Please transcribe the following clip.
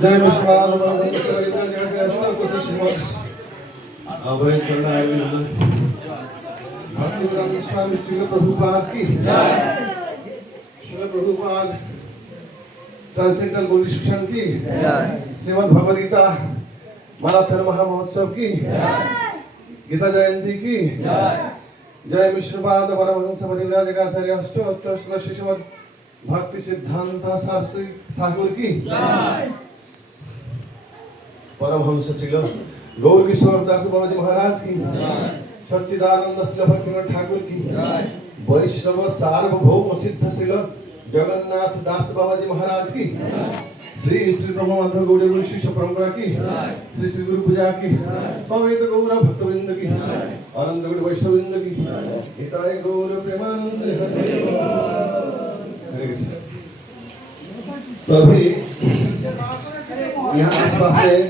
जय विश्वनाथ अभय चरणाय भक्ति स्वामी श्रील प्रभुपाद की श्रील प्रभुपाद ट्रांसेंडेंटल गौड़ी शिक्षण की श्रीमद् भगवद गीता माराथन महामहोत्सव की गीता जयंती की जय विष्णुपाद परमहंस परिव्राजकाचार्य अष्टोत्तर श्रीमद् भक्ति सिद्धांत शास्त्री ठाकुर की परमहंस श्रील गौर किशोर दास बाबा जी महाराज की सच्चिदानंद श्रील भक्तिनाथ ठाकुर की वैष्णव सार्वभौम सिद्ध श्रील जगन्नाथ दास बाबा जी महाराज की श्री श्री ब्रह्मानंद गौड़ वैशिष्ट परंपरा की श्री श्री गुरु पूजा की समेत गौर भक्तवृंद की आनंद गौड़ वैष्णव वृंद की हिताय गौर प्रेमानंद हरे कृष्ण। तो अभी यहाँ आसपास में